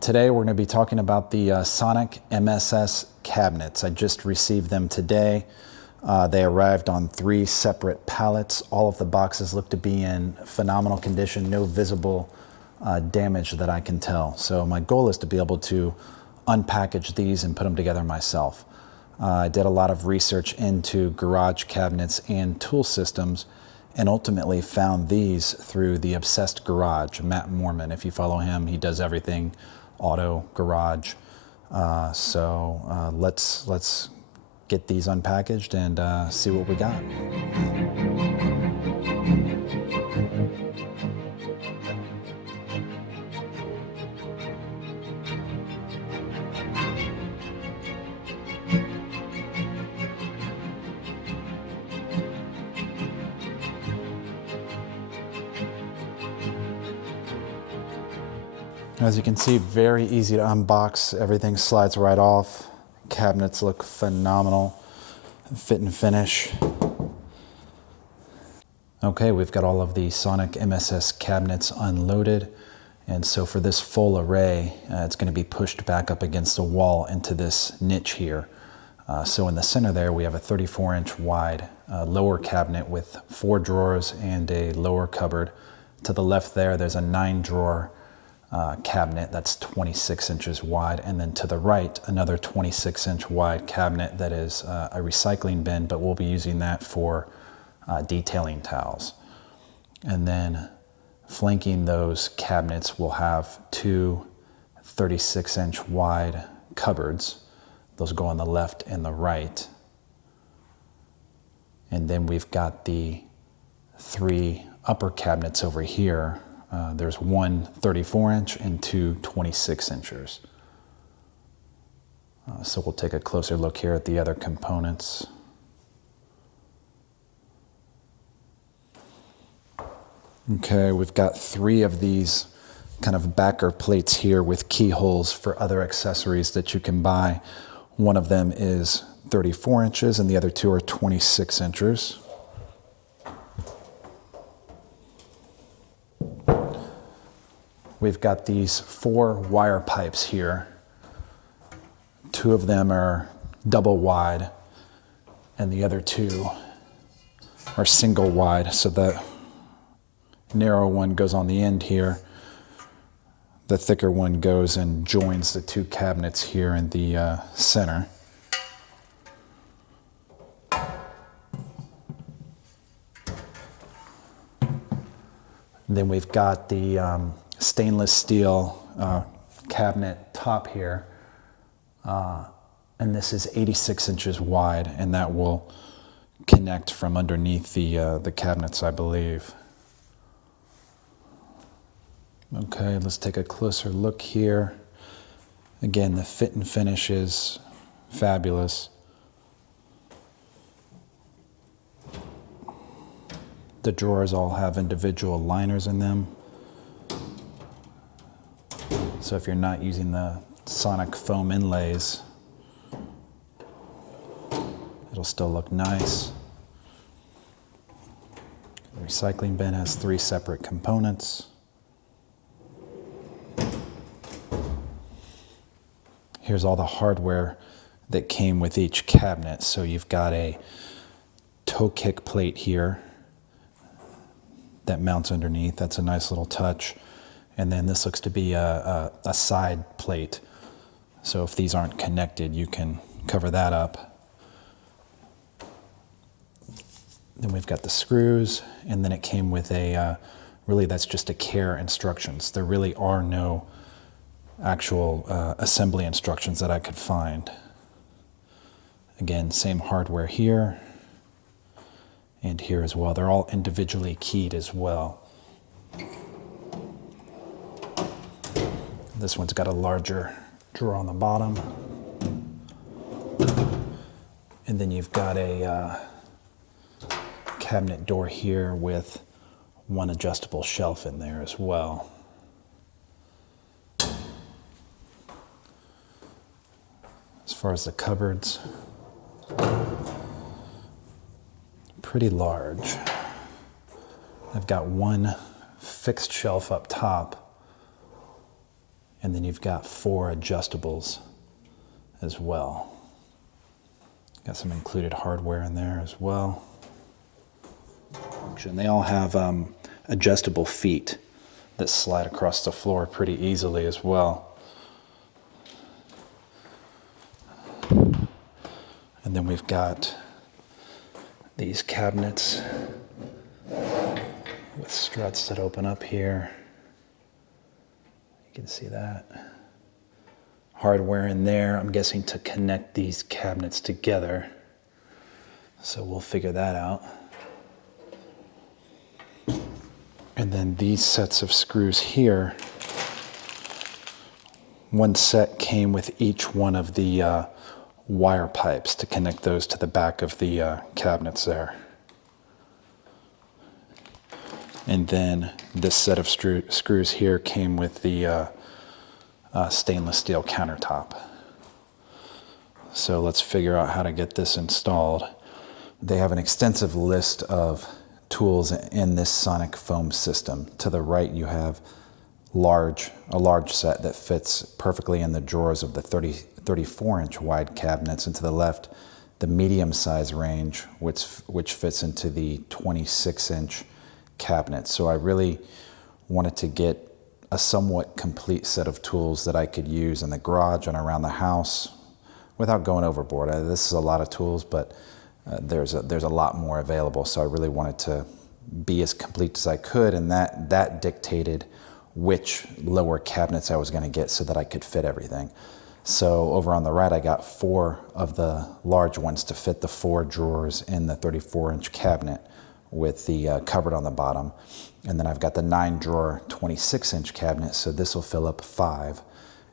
Today we're going to be talking about the Sonic MSS cabinets. I just received them today. They arrived on 3 separate pallets. All of the boxes look to be in phenomenal condition, no visible damage that I can tell. So my goal is to be able to unpackage these and put them together myself. I did a lot of research into garage cabinets and tool systems, and ultimately found these through the Obsessed Garage, Matt Moorman. If you follow him, he does everything auto garage. Let's get these unpackaged and see what we got. As you can see, very easy to unbox. Everything slides right off. Cabinets look phenomenal. Fit and finish. Okay, we've got all of the Sonic MSS cabinets unloaded. And so for this full array, it's going to be pushed back up against the wall into this niche here. So in the center there, we have a 34-inch wide lower cabinet with 4 drawers and a lower cupboard. To the left there, there's a 9-drawer cabinet that's 26 inches wide, and then to the right another 26-inch wide cabinet that is a recycling bin, but we'll be using that for detailing towels. And then flanking those cabinets we'll have 2 36-inch wide cupboards. Those go on the left and the right. And then we've got the 3 upper cabinets over here. There's 1 34-inch and 2 26-inchers. So we'll take a closer look here at the other components. Okay, we've got 3 of these kind of backer plates here with keyholes for other accessories that you can buy. One of them is 34 inches and the other 2 are 26 inches. We've got these 4 wire pipes here. 2 of them are double wide and the other 2 are single wide. So the narrow one goes on the end here. The thicker one goes and joins the 2 cabinets here in the center. Then we've got the stainless steel cabinet top here, and this is 86 inches wide, and that will connect from underneath the cabinets, I believe. Okay, let's take a closer look here. Again, the fit and finish is fabulous. The drawers all have individual liners in them. So if you're not using the Sonic foam inlays, it'll still look nice. The recycling bin has 3 separate components. Here's all the hardware that came with each cabinet. So you've got a toe kick plate here that mounts underneath. That's a nice little touch. And then this looks to be a side plate. So if these aren't connected, you can cover that up. Then we've got the screws, and then it came with a, really that's just a care instructions. There really are no actual assembly instructions that I could find. Again, same hardware here and here as well. They're all individually keyed as well. This one's got a larger drawer on the bottom. And then you've got a cabinet door here with one adjustable shelf in there as well. As far as the cupboards, pretty large. I've got one fixed shelf up top, and then you've got 4 adjustables as well. Got some included hardware in there as well. And they all have adjustable feet that slide across the floor pretty easily as well. And then we've got these cabinets with struts that open up here. You can see that. Hardware in there, I'm guessing to connect these cabinets together. So we'll figure that out. And then these sets of screws here, one set came with each one of the wire pipes to connect those to the back of the cabinets there. And then this set of screws here came with the stainless steel countertop. So let's figure out how to get this installed. They have an extensive list of tools in this Sonic foam system. To the right you have a large set that fits perfectly in the drawers of the 34-inch wide cabinets, and to the left the medium size range which fits into the 26-inch cabinets. So I really wanted to get a somewhat complete set of tools that I could use in the garage and around the house without going overboard. This is a lot of tools, but there's a lot more available, so I really wanted to be as complete as I could, and that dictated which lower cabinets I was going to get so that I could fit everything. So over on the right I got 4 of the large ones to fit the 4 drawers in the 34-inch cabinet with the cupboard on the bottom, and then I've got the 9-drawer 26-inch cabinet, so this will fill up 5,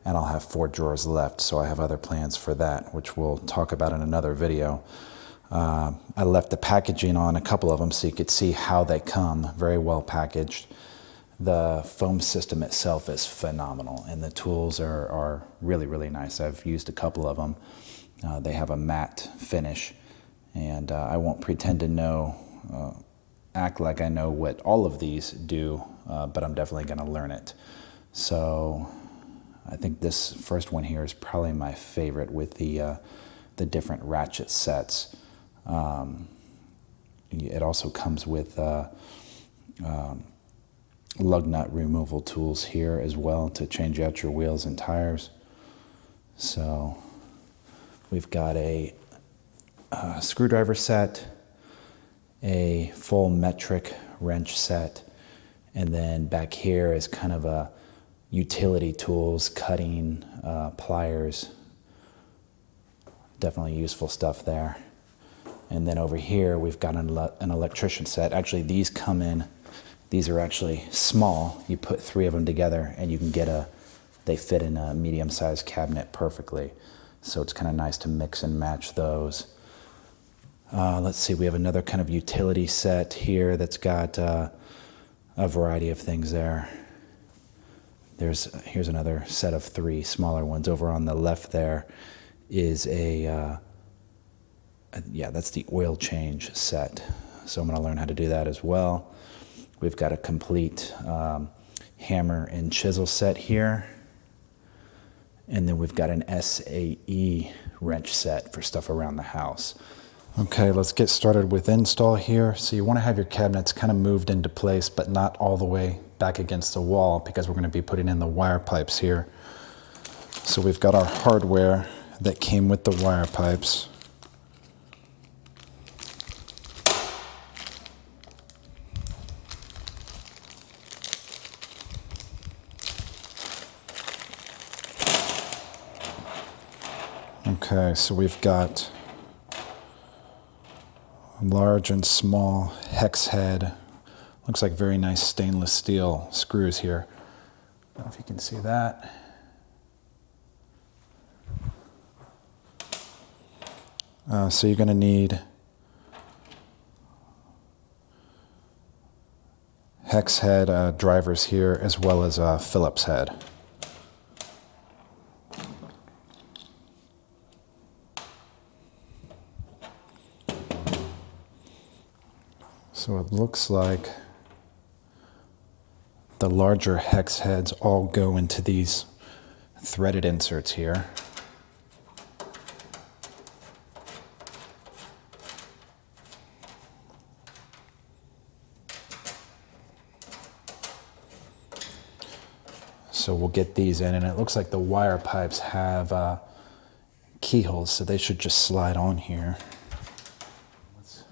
and I'll have 4 drawers left. So I have other plans for that, which we'll talk about in another video. I left the packaging on a couple of them so you could see how they come, very well packaged. The foam system itself is phenomenal, and the tools are really, really nice. I've used a couple of them. They have a matte finish, and I won't pretend to act like I know what all of these do, but I'm definitely going to learn it. So I think this first one here is probably my favorite with the different ratchet sets. It also comes with Lug Nut Removal Tools here as well to change out your wheels and tires. So we've got a screwdriver set, a full metric wrench set, and then back here is kind of a utility tools, cutting, pliers. Definitely useful stuff there. And then over here we've got an electrician set. Actually these come in, these are actually small. You put 3 of them together and you can get they fit in a medium-sized cabinet perfectly. So it's kind of nice to mix and match those. Let's see, we have another kind of utility set here that's got a variety of things there. Here's another set of 3 smaller ones. Over on the left there is that's the oil change set. So I'm going to learn how to do that as well. We've got a complete hammer and chisel set here. And then we've got an SAE wrench set for stuff around the house. Okay, let's get started with install here. So you want to have your cabinets kind of moved into place, but not all the way back against the wall, because we're going to be putting in the wire pipes here. So we've got our hardware that came with the wire pipes. Okay, so we've got large and small hex head. Looks like very nice stainless steel screws here. I don't know if you can see that. So you're going to need hex head drivers here, as well as Phillips head. So it looks like the larger hex heads all go into these threaded inserts here. So we'll get these in, and it looks like the wire pipes have keyholes, so they should just slide on here. Let's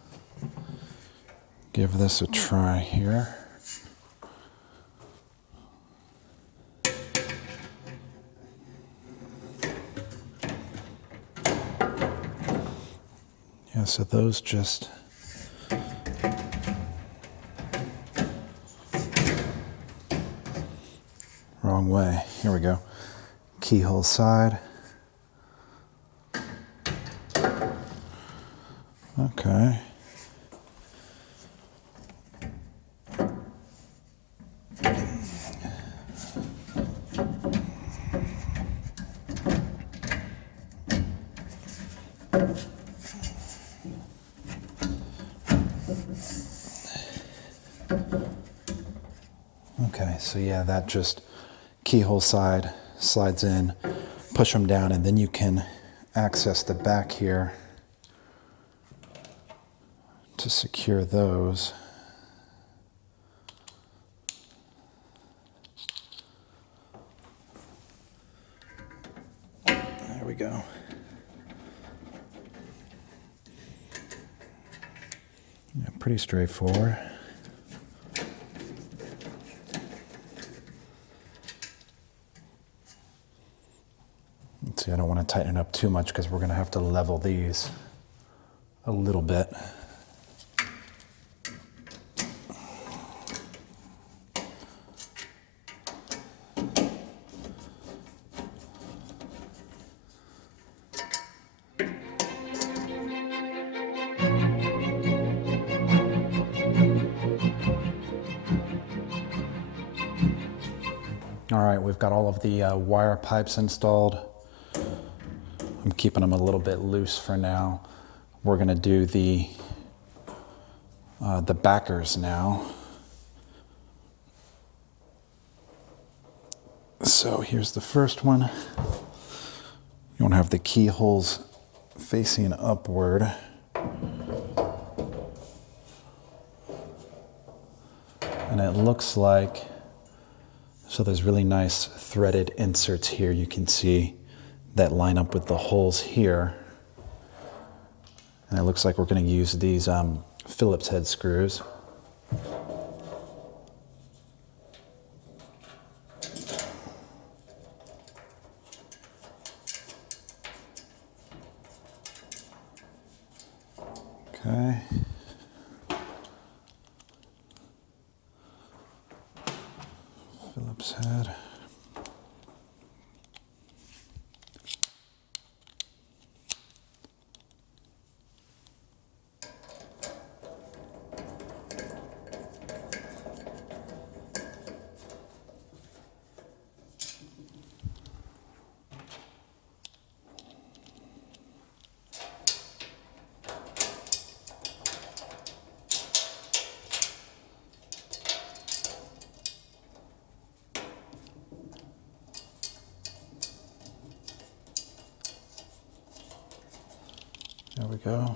give this a try here. Yeah, so those just wrong way. Here we go. Keyhole side. Okay. Okay, so yeah, that just keyhole side slides in, push them down, and then you can access the back here to secure those. There we go. Yeah, pretty straightforward. See, I don't want to tighten it up too much because we're going to have to level these a little bit. All right, we've got all of the wire pipes installed. I'm keeping them a little bit loose for now. We're going to do the backers now. So here's the first one. You want to have the keyholes facing upward. And it looks like, so there's really nice threaded inserts here you can see that line up with the holes here. And it looks like we're going to use these Phillips head screws. Okay. Phillips head. There we go.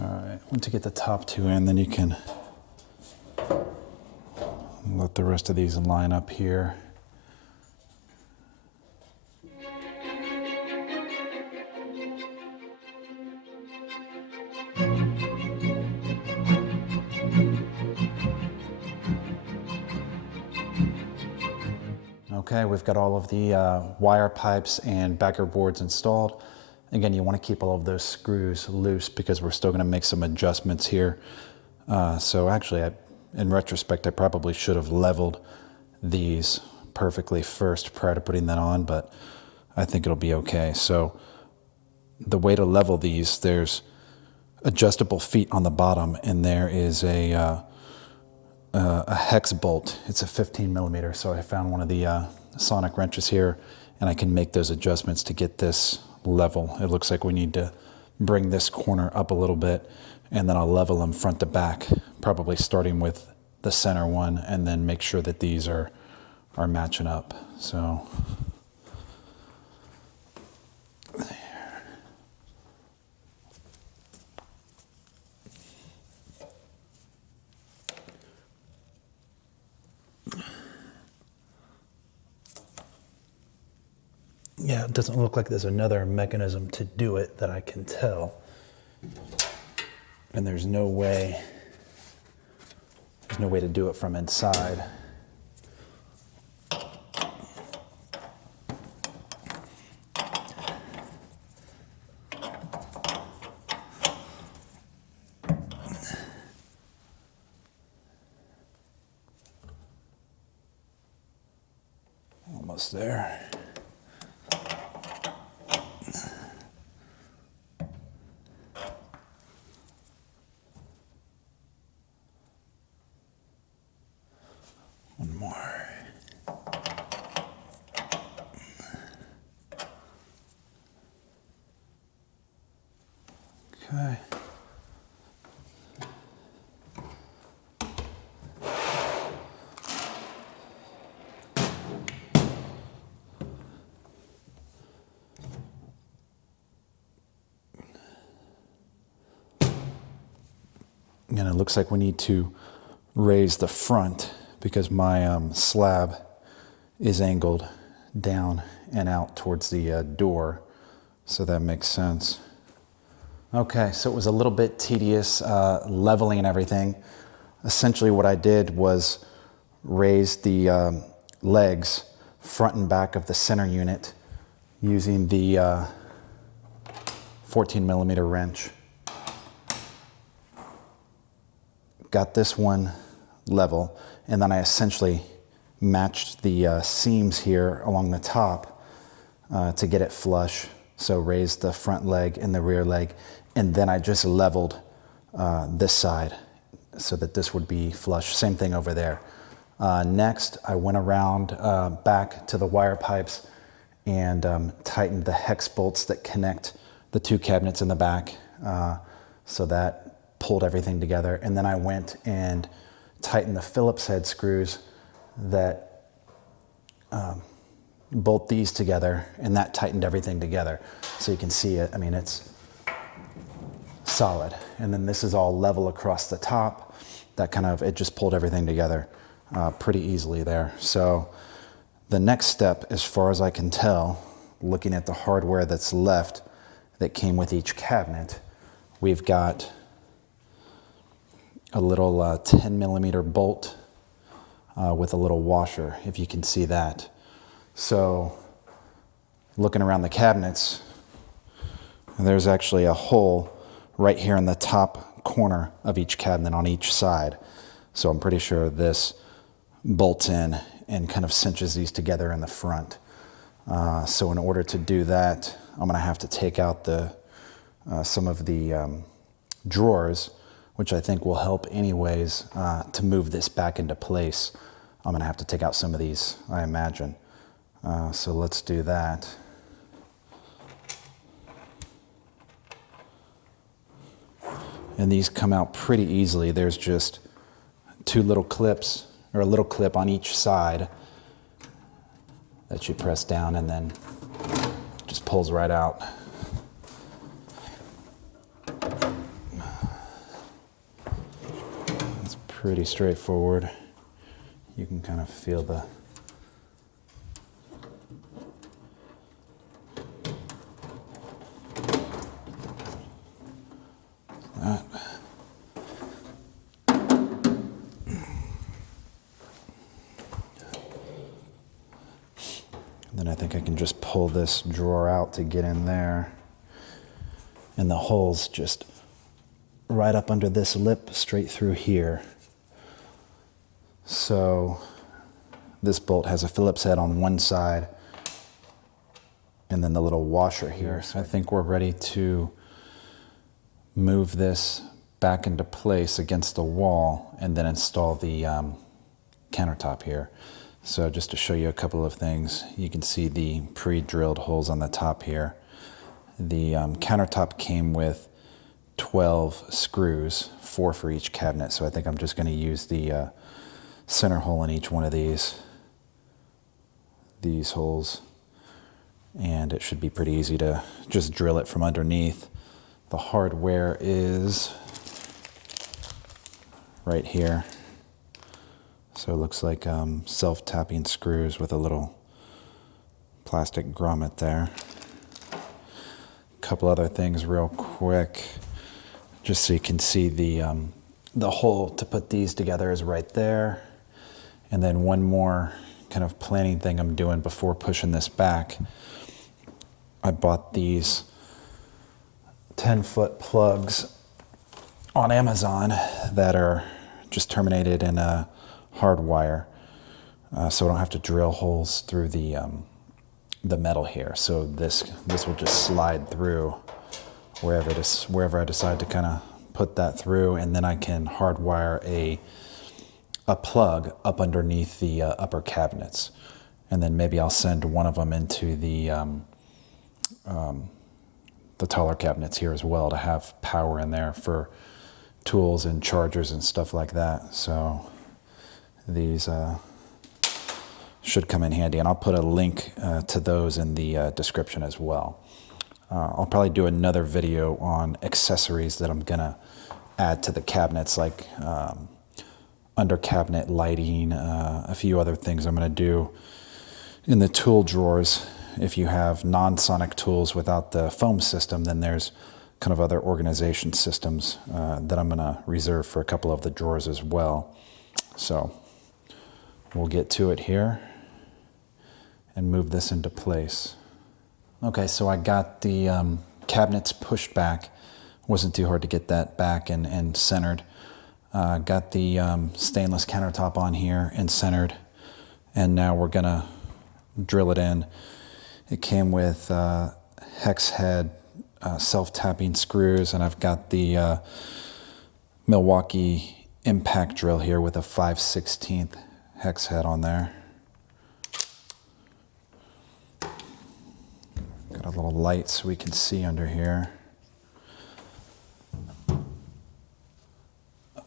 All right, once you get the top two in, then you can let the rest of these line up here. Okay, we've got all of the wire pipes and backer boards installed. Again, you want to keep all of those screws loose because we're still going to make some adjustments here. So actually, in retrospect, I probably should have leveled these perfectly first prior to putting that on, but I think it'll be okay. So the way to level these, there's adjustable feet on the bottom, and there is a hex bolt. It's a 15 millimeter, so I found one of the Sonic wrenches here, and I can make those adjustments to get this level. It looks like we need to bring this corner up a little bit, and then I'll level them front to back, probably starting with the center one, and then make sure that these are matching up. So yeah, it doesn't look like there's another mechanism to do it that I can tell. And there's no way to do it from inside. Almost there. One more. Okay. And it looks like we need to raise the front because my slab is angled down and out towards the door, so that makes sense. Okay, so it was a little bit tedious leveling and everything. Essentially what I did was raise the legs front and back of the center unit using the 14 millimeter wrench. Got this one level, and then I essentially matched the seams here along the top to get it flush. So raised the front leg and the rear leg, and then I just leveled this side so that this would be flush. Same thing over there. Next, I went around back to the wire pipes and tightened the hex bolts that connect the two cabinets in the back, so that pulled everything together. And then I went and tightened the Phillips head screws that bolt these together, and that tightened everything together. So you can see it, I mean, it's solid. And then this is all level across the top. That kind of, it just pulled everything together pretty easily there. So the next step, as far as I can tell, looking at the hardware that's left that came with each cabinet, we've got a little 10 millimeter bolt with a little washer, if you can see that. So looking around the cabinets, there's actually a hole right here in the top corner of each cabinet on each side. So I'm pretty sure this bolts in and kind of cinches these together in the front. So in order to do that, I'm gonna have to take out the some of the drawers, which I think will help anyways to move this back into place. I'm gonna have to take out some of these, I imagine. So let's do that. And these come out pretty easily. There's just two little clips, or a little clip on each side that you press down, and then just pulls right out. It's pretty straightforward. You can kind of feel the that. Then I think I can just pull this drawer out to get in there. And the hole's just right up under this lip, straight through here. So this bolt has a Phillips head on one side and then the little washer here. So I think we're ready to move this back into place against the wall and then install the countertop here. So just to show you a couple of things, you can see the pre-drilled holes on the top here. The countertop came with 12 screws, 4 for each cabinet. So I think I'm just going to use the center hole in each one of these holes. And it should be pretty easy to just drill it from underneath. The hardware is right here. So it looks like self-tapping screws with a little plastic grommet there. A couple other things real quick, just so you can see the hole to put these together is right there. And then one more kind of planning thing I'm doing before pushing this back. I bought these 10-foot plugs on Amazon that are just terminated in a hard wire, so I don't have to drill holes through the metal here. So this will just slide through wherever I decide to kind of put that through, and then I can hardwire a plug up underneath the upper cabinets, and then maybe I'll send one of them into the taller cabinets here as well to have power in there for tools and chargers and stuff like that. So these should come in handy, and I'll put a link to those in the description as well. I'll probably do another video on accessories that I'm gonna add to the cabinets, like under cabinet lighting, a few other things I'm gonna do in the tool drawers. If you have non-Sonic tools without the foam system, then there's kind of other organization systems that I'm gonna reserve for a couple of the drawers as well. So we'll get to it here and move this into place. Okay, so I got the cabinets pushed back. Wasn't too hard to get that back and centered. Got the stainless countertop on here and centered, and now we're gonna drill it in. It came with hex head self-tapping screws, and I've got the Milwaukee impact drill here with a 5/16 hex head on there. Got a little light so we can see under here.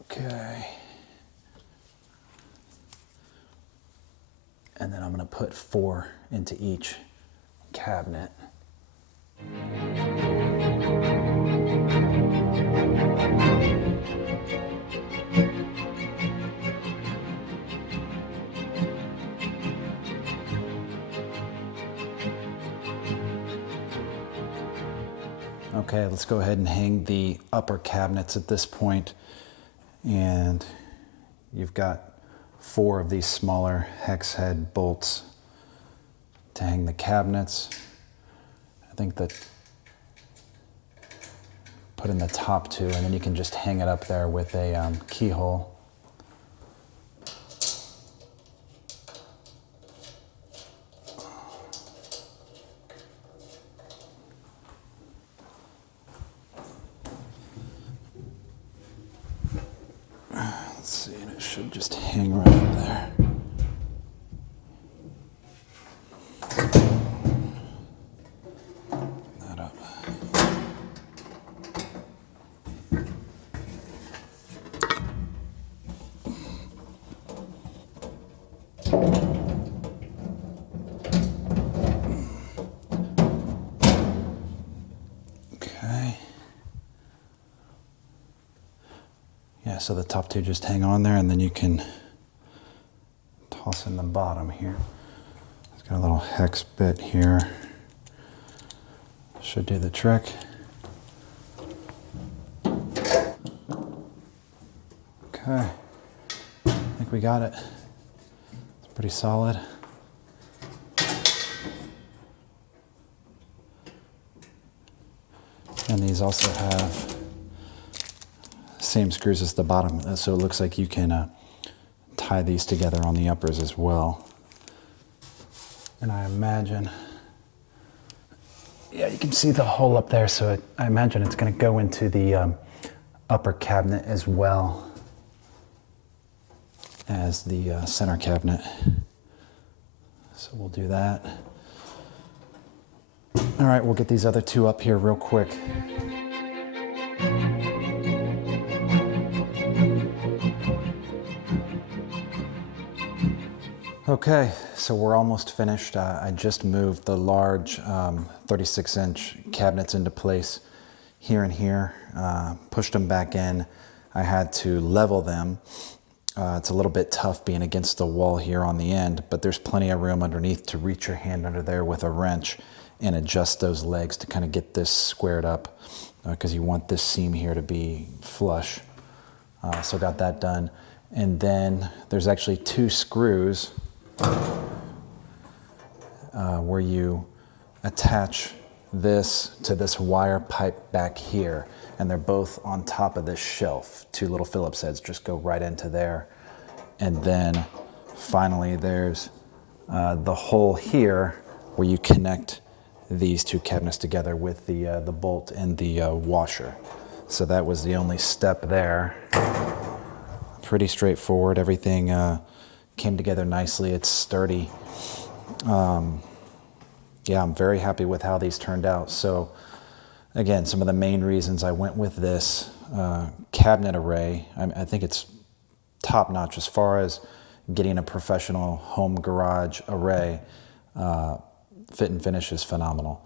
Okay. And then I'm going to put 4 into each cabinet. Okay, let's go ahead and hang the upper cabinets at this point. And you've got 4 of these smaller hex head bolts to hang the cabinets. I think that put in the top 2, and then you can just hang it up there with a keyhole. Let's see, and it should just hang right up there. That up. Okay. Yeah, so the top 2 just hang on there, and then you can toss in the bottom here. It's got a little hex bit here. Should do the trick. Okay, I think we got it. It's pretty solid. And these also have same screws as the bottom, so it looks like you can tie these together on the uppers as well. And I imagine, yeah, you can see the hole up there, so I imagine it's going to go into the upper cabinet as well as the center cabinet. So we'll do that. All right, we'll get these other two up here real quick. Okay, so we're almost finished. I just moved the large 36-inch cabinets into place here and here, pushed them back in. I had to level them. It's a little bit tough being against the wall here on the end, but there's plenty of room underneath to reach your hand under there with a wrench and adjust those legs to kind of get this squared up, because you want this seam here to be flush. So got that done. And then there's actually two screws where you attach this to this wire pipe back here, and they're both on top of this shelf. Two little Phillips heads just go right into there. And then finally there's the hole here where you connect these two cabinets together with the bolt and the washer. So that was the only step there. Pretty straightforward. Everything came together nicely. It's sturdy. Yeah, I'm very happy with how these turned out. So again, some of the main reasons I went with this cabinet array, I think it's top notch as far as getting a professional home garage array. Fit and finish is phenomenal.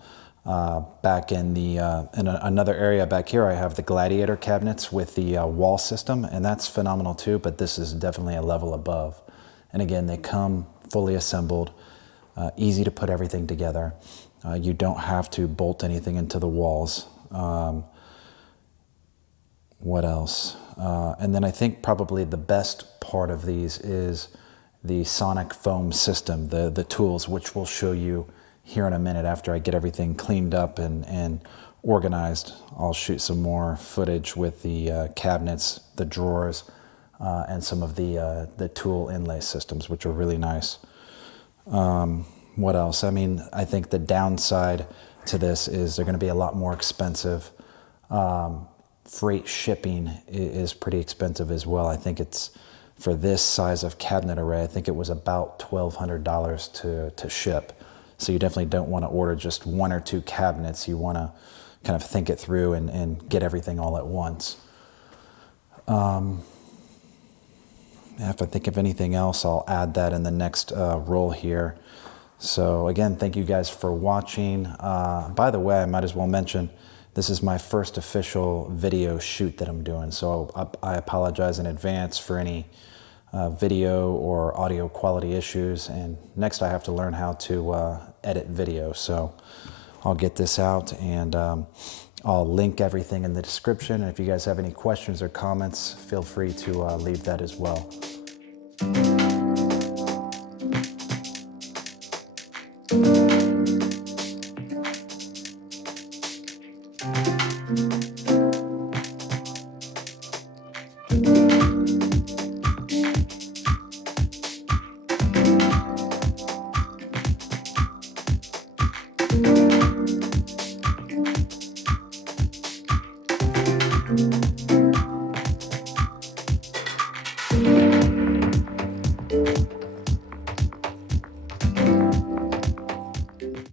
Back in the in another area back here, I have the Gladiator cabinets with the wall system, and that's phenomenal too, but this is definitely a level above. And again, they come fully assembled, easy to put everything together. You don't have to bolt anything into the walls. What else? And then I think probably the best part of these is the Sonic foam system, the tools, which we'll show you here in a minute after I get everything cleaned up and organized. I'll shoot some more footage with the cabinets, the drawers, and some of the tool inlay systems, which are really nice. What else? I mean, I think the downside to this is they're going to be a lot more expensive. Freight shipping is pretty expensive as well. I think it's, for this size of cabinet array, I think it was about $1,200 to ship. So you definitely don't want to order just one or two cabinets. You want to kind of think it through and get everything all at once. If I think of anything else, I'll add that in the next roll here. So again, thank you guys for watching. By the way, I might as well mention, this is my first official video shoot that I'm doing. So I apologize in advance for any video or audio quality issues. And next I have to learn how to edit video. So I'll get this out, and I'll link everything in the description. And if you guys have any questions or comments, feel free to leave that as well.